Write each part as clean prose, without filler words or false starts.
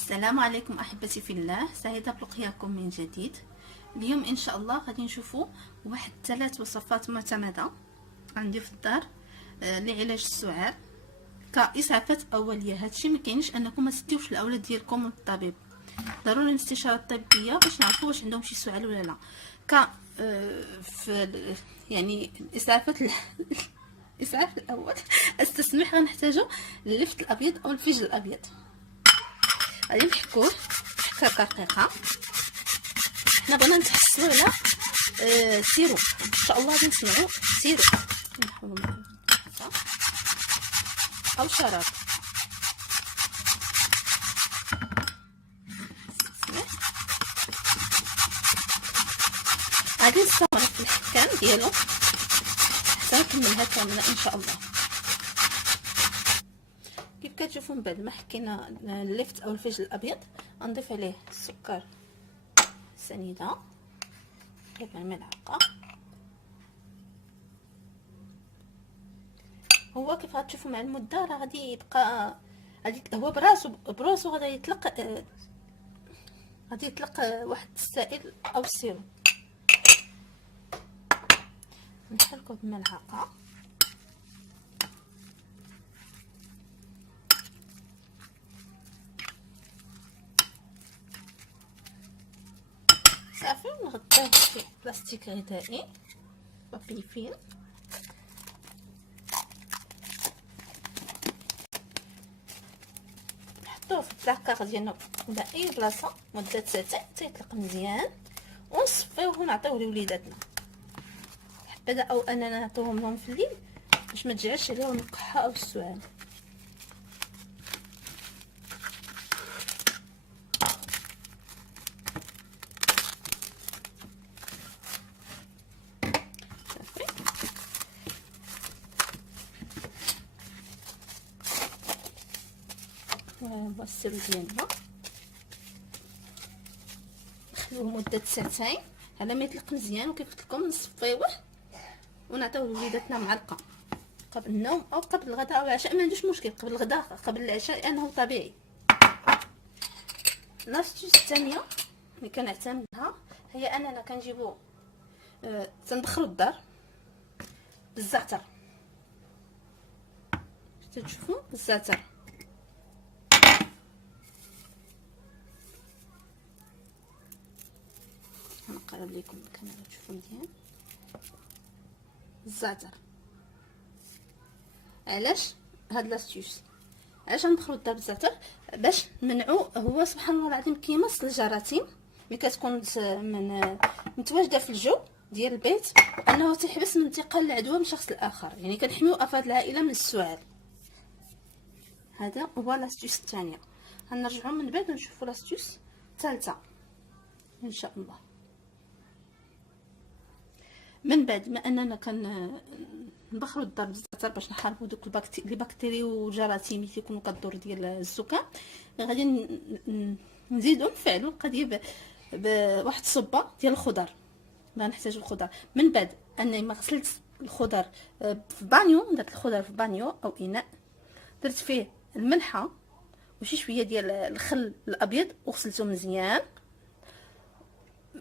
السلام عليكم احبتي في الله، سعيده بلقياكم من جديد. اليوم ان شاء الله غادي نشوفوا واحد 3 وصفات معتمده عندي في الدار لعلاج السعال كاسعافات اوليه. هادشي ما كاينش انكم ما تديوش الاولاد ديالكم للطبيب، ضروري الاستشاره الطبيه باش نعرفوا واش عندهم شي سعال ولا لا. في يعني الاسعاف الاول التسميح غنحتاجو اللفت الابيض او الفجل الابيض. غادي نحكوه حكه رقيقه. حنا بغينا نتحصلوا على سيروب ان شاء الله. غادي نصنعوا سيروب او شراب. غادي نستمر في الحكام ديالو حتى نكملها كامله ان شاء الله. كيف كتشوفوا من بعد ما حكينا اللفت او الفجل الابيض غنضيف عليه السكر سنيده ربع ملعقه. هو كيف غتشوفوا مع المده راه غادي يبقى هو براسو غادي يطلق واحد السائل او السيروب. نحركو بملعقه صافي، ونغطيه في بلاستيك غذائي بابي فيلم. نحطوه في البلاكار ديالنا ولا اي بلاصه مده ساعتين حتى يطلق مزيان، ونصفيوه ونعطيوه لوليداتنا حبذا، او اننا نعطيوهم لهم في الليل باش ما تجعلش عليهم الكحه او السعال. هو السر ديالنا نخلوه مده ساعتين على ما يطلق مزيان، وكيف قلت لكم نصفيوه ونعطيوه لوليداتنا معلقه قبل النوم او قبل الغداء او العشاء. ما عندوش مشكل قبل الغداء قبل العشاء لانه طبيعي. لاستيس الثانيه اللي كنعتمدها هي اننا كنجيبو تنبخروا الدار بالزعتر. تشوفوا بالزعتر نقرب لكم الكاميرا تشوفوا مزيان. الزعتر علاش هاد لاستيوس؟ علاش غنبخروا الدار بالزعتر؟ باش نمنعوا، هو سبحان الله العظيم كيمص الجراثيم ملي كتكون متواجده في الجو ديال البيت، انه تحبس من انتقال العدوى من شخص لاخر، يعني كنحميو افراد العائله من السعال. هذا هو لاستيوس الثانيه. غنرجعوا من بعد ونشوفوا لاستيوس الثالثه ان شاء الله. من بعد ما اننا نبخروا الدار بالزعتر باش نحاربوا دوك البكتيري والجراثيم اللي كيكونوا كدور ديال الزكام، غادي نزيدوا نفعلوا القضيه بواحد الصبه ديال الخضر. غنحتاجوا الخضر من بعد اني ما غسلت الخضر في بانيو. درت الخضر في بانيو او اناء، درت فيه الملحه وشي شويه ديال الخل الابيض وغسلته مزيان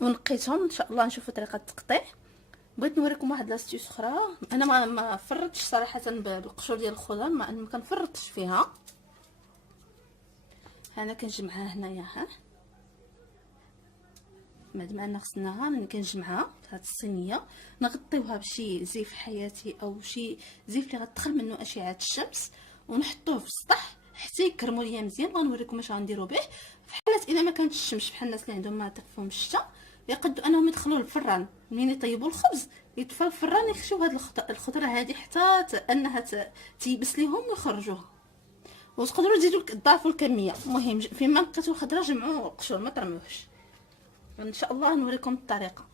ونقيتهم. ان شاء الله نشوفوا طريقه التقطيع. بغيت نوريكم واحد لاستيوس اخرى. انا ما فرطتش صراحه بالقشور ديال الخضر، ما كنفرطش فيها. انا كنجمعها هنايا، ها بعد ما انا غسلناها كنجمعها في هذه الصينيه، نغطيوها بشي زيف حياتي او شي زيف اللي غتدخل منه اشعه الشمس، ونحطوه في السطح حتى يكرموا ليا مزيان. غنوريكم اش غنديروا به في حالات اذا ما كانتش الشمس، بحال الناس اللي عندهم مناطق فيهم الشتا يقدوا انهم يدخلوه للفران. منين يطيبوا الخبز يطفى الفران، يخشيو هاد الخضره هذه حتى انها تيبس ليهم ويخرجوها. وتقدروا تزيدوا تضاعفوا الكميه. المهم فيما لقيتو خضره جمعوا القشور ما ترميوهش. ان شاء الله نوريكم الطريقه.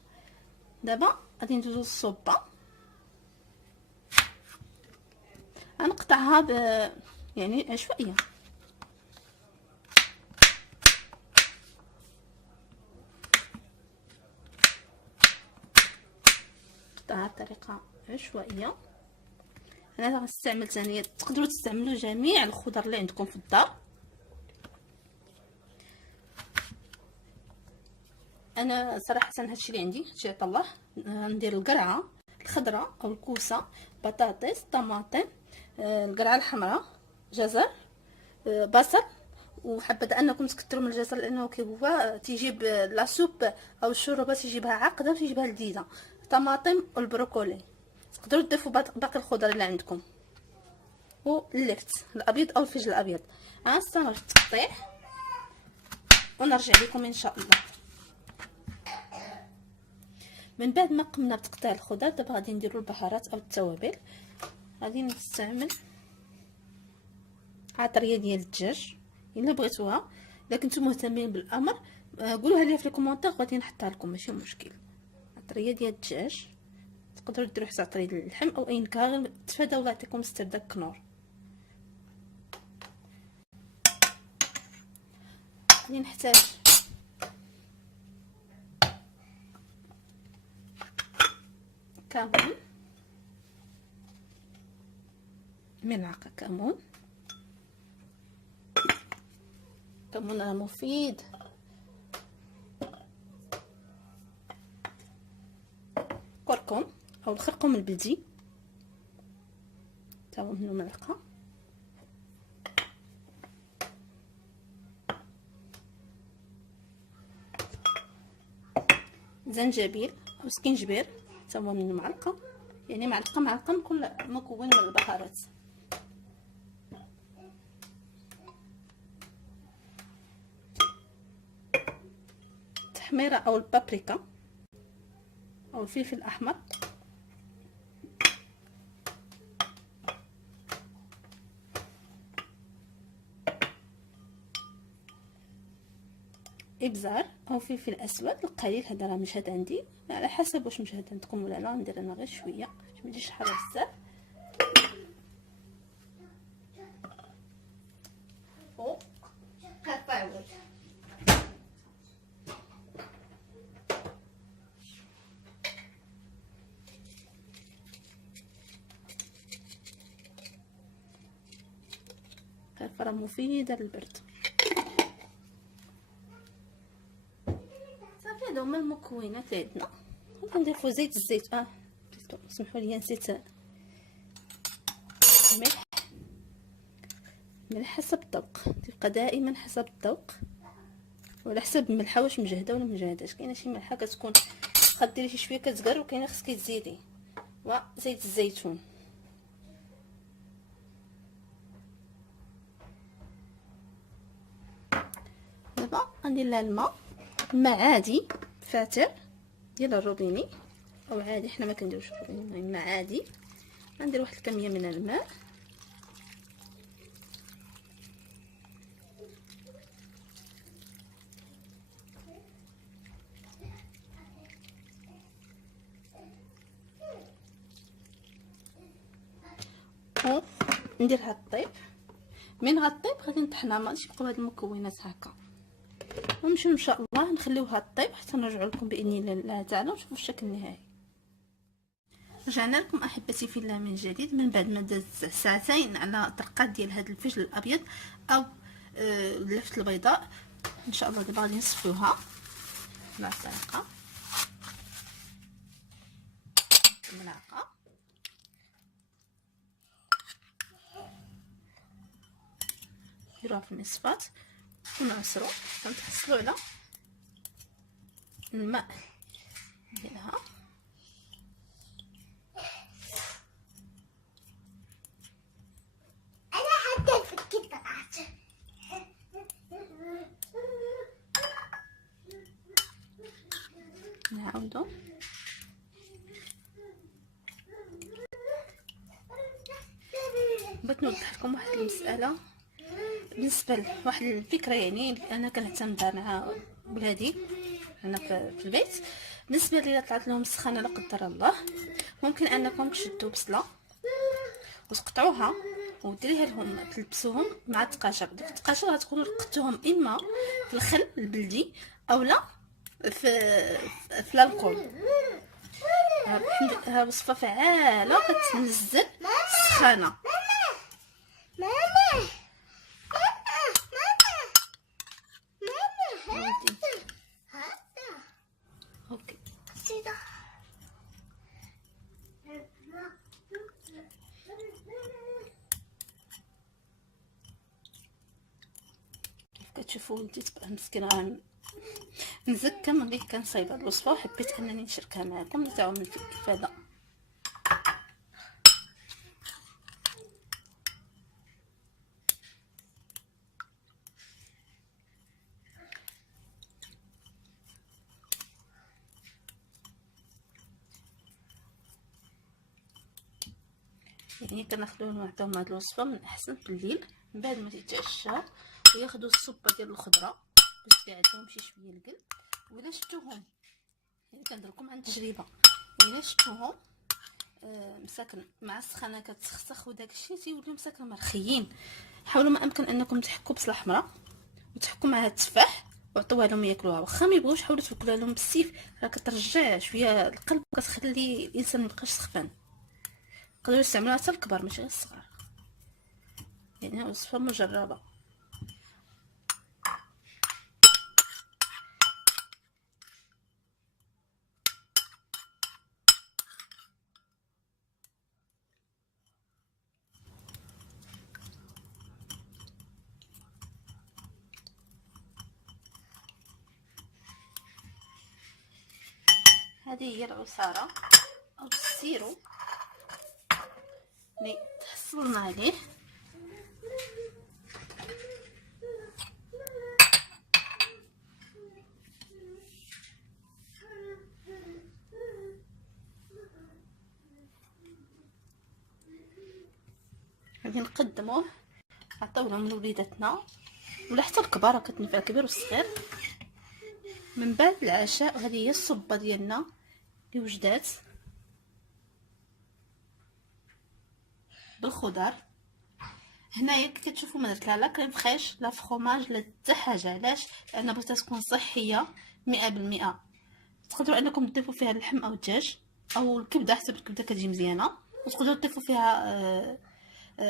دابا غادي ندوزو للصوبه. غنقطعها يعني عشوائيه. قطعها بطريقه عشوائيه. انا غنستعمل ثانيه، تقدروا تستعملوا جميع الخضر اللي عندكم في الدار. انا صراحه هادشي اللي عندي، هادشي عطا الله. ندير القرعه الخضراء او الكوسه، بطاطس، طماطم، القرعه الحمراء، جزر، بصل. وحابه انكم تكثروا من الجزر لانه هو تيجيب لا سوب او الشوربه تيجيبها عاقده وتيجيبها لذيذه. طماطم والبروكولي، تقدروا تضيفوا باقي الخضر اللي عندكم، واللفت الابيض او الفلفل الابيض. نستمر في التقطيع ونرجع لكم ان شاء الله. من بعد ما قمنا بتقطيع الخضر، دابا غادي نديروا البهارات او التوابل. غادي نستعمل عطريه ديال الدجاج الا بغيتوها، الا كنتو مهتمين بالامر قولوها لي في الكومونتير غادي نحطها لكم، ماشي مشكل. عطريه ديال الدجاج، تقدروا ديروا حتى عطريه اللحم او اي نكهه، تفاداو لا يعطيكم ستر داك الكنور. غادي نحتاج كمون، ملعقه كمون. كمون راه مفيد. كركم او الخرقوم البلدي تا هو منو ملعقه. زنجبيل او سكينجبير تا هو منو معلقه، يعني معلقه من كل مكون من البهارات. التحميره او البابريكا او الفلفل الاحمر، ابزار او فلفل اسود القليل، هذا راه مشهد عندي على حسب واش مشهد عندكم ولا لا. ندير انا غير شويه باش ما يجيش حار بزاف. او كطاول كرفره مفيده للبرد. صافي هادو هما المكونات اللي عندنا. غنضيفو زيت الزيتون. سمحوا لي نسيت الملح. الملح حسب الذوق، تبقى دائما حسب الذوق وعلى حسب الملحه واش مجهده ولا مجهداش. كاينه شي ملحه كتكون خديري شي شويه كتقر، وكاينه خصك تزيدي. وزيت الزيتون دابا غندير لها الماء عادي فاتر ديال الروبيني او عادي، حنا ما كنديروش الروبيني، الماء عادي. غندير واحد الكميه من الماء نديرها طيب. من غطيب غادي نطحنها، ما غاديش يبقاو هاد المكونات هكا، ونمشيو ان شاء الله نخليوها طيب حتى نرجعوا لكم باذن الله تعالى ونشوفوا الشكل النهائي. رجعنا لكم احبتي في الله من جديد من بعد ما دازت ساعتين على طرقات ديال هذا الفجل الابيض او اللفت البيضاء. ان شاء الله دابا غادي نصفيوها بهذه الطريقه. ملعقه نديروها في المصفات ونعصرو ونتحصلوا على الماء ديالها. نعاودو بغيت نوضح لكم واحد المساله بالنسبه لواحد الفكره، يعني انا كنهتم بها مع ولادي هنا في البيت. بالنسبه لي طلعت لهم السخانه لا قدر الله، ممكن انكم تشدوا بصله وتقطعوها وديريها لهم تلبسوهم مع التقاشر. دوك التقاشر غتكونوا لقيتوهم اما في الخل البلدي اولا في الكول. ها وصفه فعاله كتنزل السخانه. كتشوفوا ولدي مسكينه نزكى ملي كنصايب هاد الوصفه، وحبيت انني نشاركها معكم لتعم الافاده. يعني كناخذوه نعطيوهم هاد الوصفه من احسن في الليل من بعد ما تيتعشى، وياخذوا الصبه ديال الخضره باش عندهم شي شويه القلب. ولا شفتوهم، يعني كندير لكم عن تجربه، ولا شفتوهم مساكن مع السخانه كتسخسخ وداك الشيء تيوليو مساكن مرخيين، حاولوا ما امكن انكم تحكوا بصله حمراء وتحكوا معها التفاح وعطوها لهم ياكلوها. واخا ما يبغوش حاولوا توكلوها لهم بالسيف، راه كترجع شويه القلب وكتخلي الانسان ميبقاش سخفان. تقدروا تستعملوها حتى الكبار ماشي غير الصغار، يعني وصفه مجربه. هذه هي العصاره او السيرو اللي تحصلنا عليه. غادي نقدموه نعطيوه لهم لوليداتنا ولا حتى الكبار، كتنفع الكبير والصغير من بعد العشاء. وهذه هي الصبه ديالنا اللي وجدات بالخضر. هنايا كتشوفوا ما درت لا كريم فريش لا فخوماج لا حتى حاجه. علاش؟ لان بغيتها تكون صحيه 100%. تقدروا انكم تضيفوا فيها اللحم او الدجاج او الكبده حسب الكبده كتجي مزيانه، وتقدروا تضيفوا فيها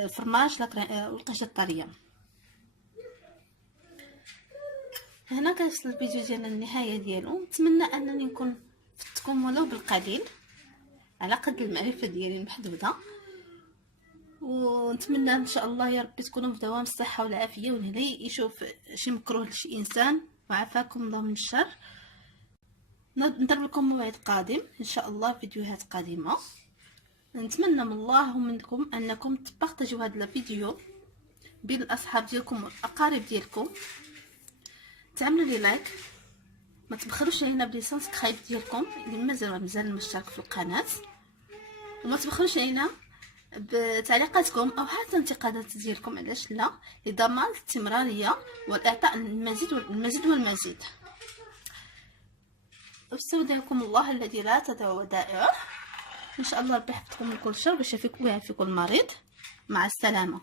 فرماج لا والقشطه الطريه. هنا كنوصل الفيديو ديالنا للنهايه ديالو. نتمنى انني نكون فتكم ولو بالقليل على قد المعرفه ديالي المحدوده، ونتمنى ان شاء الله يا ربي تكونوا في دوام الصحه والعافيه، والهدي يشوف شي مكروه لشي انسان وعافاكم الله من الشر. نضرب لكم موعد قادم ان شاء الله، فيديوهات قادمه. نتمنى من الله ومنكم انكم تبارطاجيو هذا الفيديو بين الاصحاب ديالكم والاقارب ديالكم، تعملوا لي لايك، ما تبخلوش علينا بلي سبسكرايب ديالكم اللي مازال مشترك في القناه، وما تبخلوش علينا بتعليقاتكم او حتى انتقادات ديالكم، علاش لا، لضمان الاستمراريه والاعطاء المزيد والمزيد. استودعكم الله الذي لا تضيع ودائعه. ان شاء الله ربي يحفظكم من كل شر ويشافيكم ويعافيكم المريض. مع السلامه.